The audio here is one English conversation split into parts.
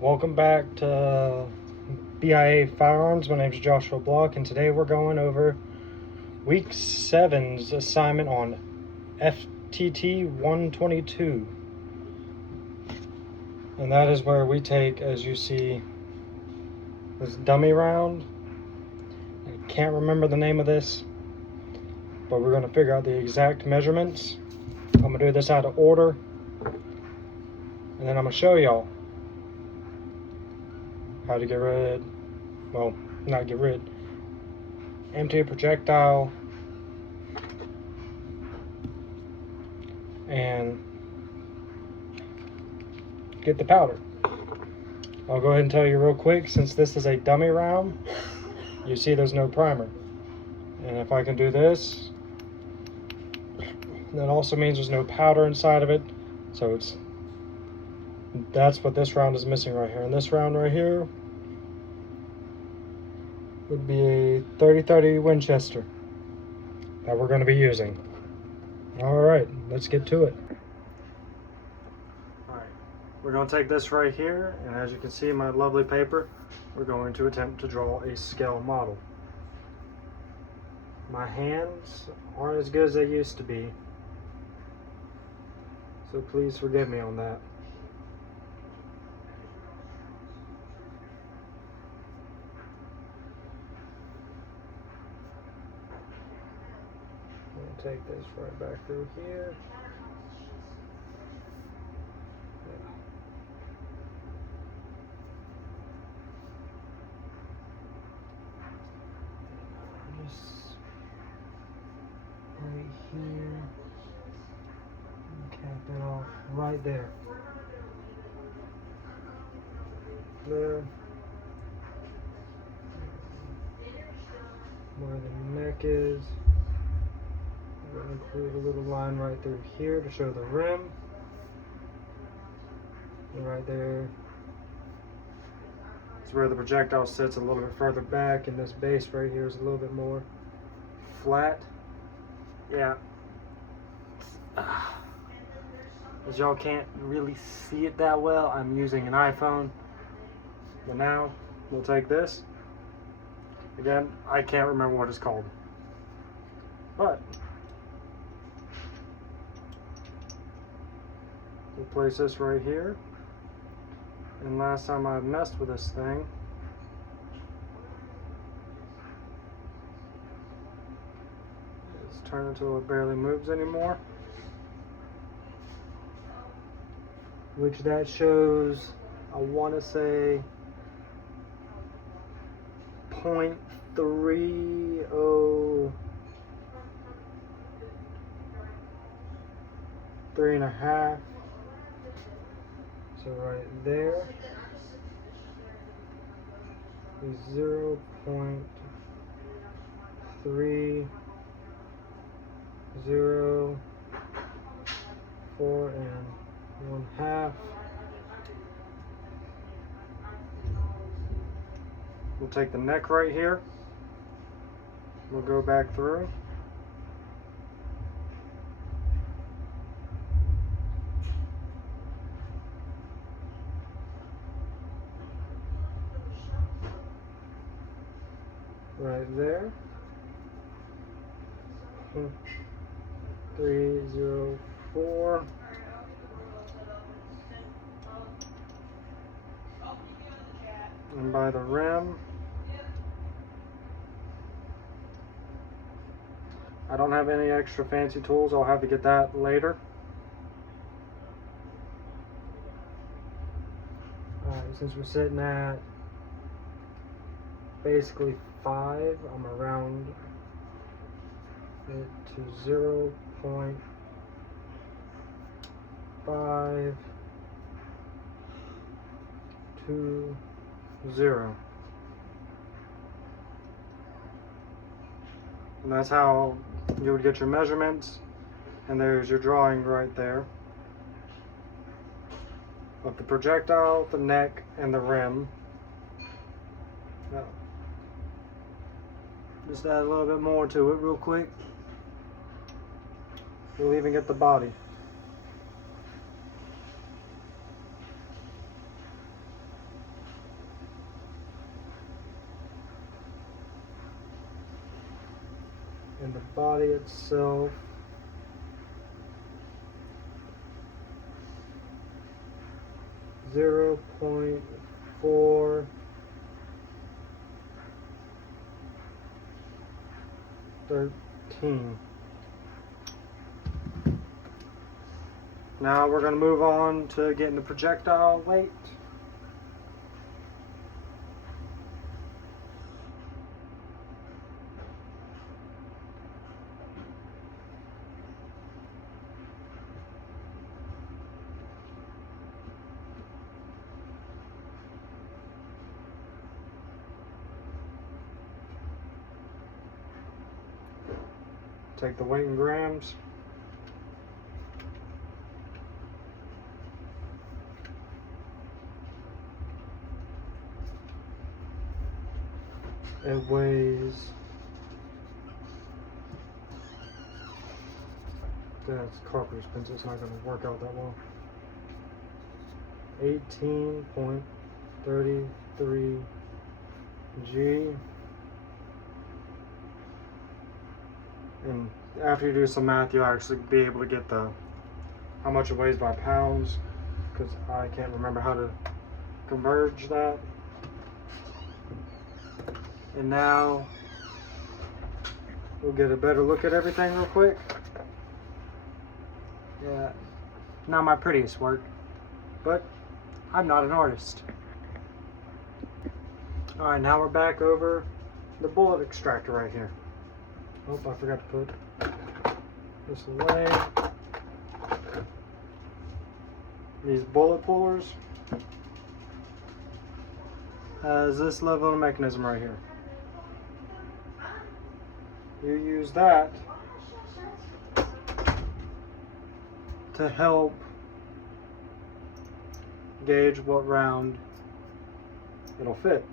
Welcome back to B.I.A. Firearms. My name is Joshua Block, and today we're going over Week 7's assignment on FTT 122. And that is where we take, as you see, this dummy round. I can't remember the name of this, but we're going to figure out the exact measurements. I'm going to do this out of order, and then I'm going to show y'all how to get rid, well, not get rid, empty a projectile and get the powder. I'll go ahead and tell you real quick, since this is a dummy round, you see there's no primer. And if I can do this, that also means there's no powder inside of it. So that's what this round is missing right here. And this round right here would be a 30-30 Winchester that we're going to be using. Alright, let's get to it. Alright, we're going to take this right here, and as you can see in my lovely paper, we're going to attempt to draw a scale model. My hands aren't as good as they used to be, so please forgive me on that. Take this right back through here. Just right here. Cap it off right there. There. Where the neck is. I'm going to include a little line right through here to show the rim. And right there is where the projectile sits, a little bit further back, and this base right here is a little bit more flat. Yeah. As y'all can't really see it that well, I'm using an iPhone. But now we'll take this. Again, I can't remember what it's called. But we'll place this right here. And last time I messed with this thing, it's turned until it barely moves anymore. Which that shows, I want to say, 0.30, 3.5. So right there is 0.304 and 1/2. We'll take the neck right here. We'll go back through. Right there. 304. And by the rim, I don't have any extra fancy tools. I'll have to get that later. Alright, since we're sitting at basically 5, I'm gonna round it to 0.520. And that's how you would get your measurements. And there's your drawing right there of the projectile, the neck, and the rim. Now, just add a little bit more to it real quick. We'll even get the body. And the body itself, .413. Now we're going to move on to getting the projectile weight. Take the weight in grams. It weighs, that's carpenter's pencil, it's not going to work out that well. 18.33 G. And after you do some math, you'll actually be able to get the how much it weighs by pounds, because I can't remember how to converge that. And now we'll get a better look at everything real quick. Yeah, not my prettiest work, but I'm not an artist. Alright, now we're back over the bullet extractor right here. Oh, I forgot to put this away. These bullet pullers has this level of mechanism right here. You use that to help gauge what round it'll fit.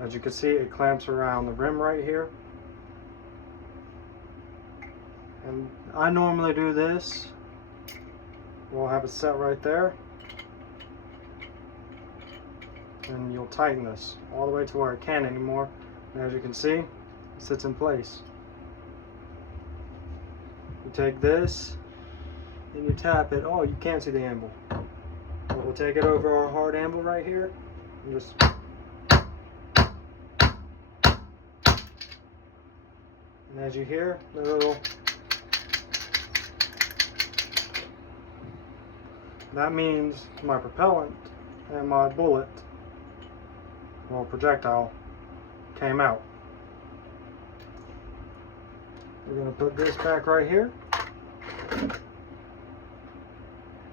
As you can see, it clamps around the rim right here. And I normally do this. We'll have it set right there. And you'll tighten this all the way to where it can't anymore. And as you can see, it sits in place. You take this and you tap it. Oh, you can't see the anvil. But we'll take it over our hard anvil right here and just and as you hear, the little that means my propellant and my bullet, well, projectile, came out. We're going to put this back right here.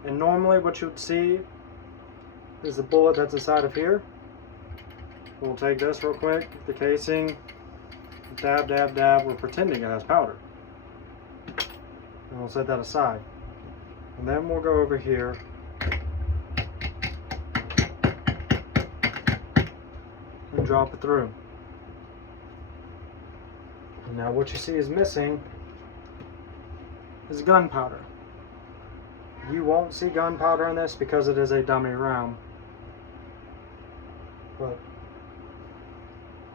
And normally what you would see is the bullet that's inside of here. We'll take this real quick, the casing, dab, dab, dab. We're pretending it has powder. And we'll set that aside. And then we'll go over here and drop it through. And now what you see is missing is gunpowder. You won't see gunpowder in this because it is a dummy round. But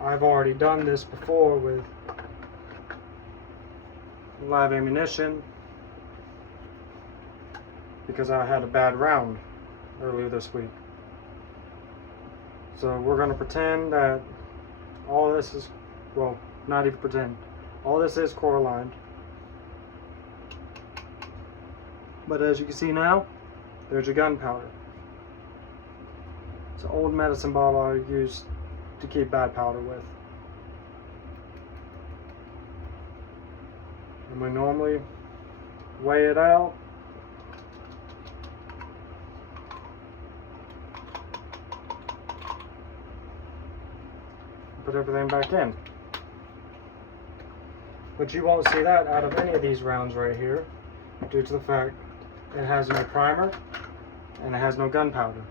I've already done this before with live ammunition because I had a bad round earlier this week. So we're going to pretend that all this is, well, not even pretend, all this is core aligned. But as you can see now, there's your gunpowder. It's an old medicine bottle I used to keep bad powder with. And we normally weigh it out. Put everything back in. But you won't see that out of any of these rounds right here due to the fact it has no primer and it has no gunpowder.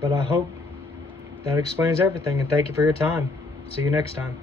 But I hope that explains everything, and thank you for your time. See you next time.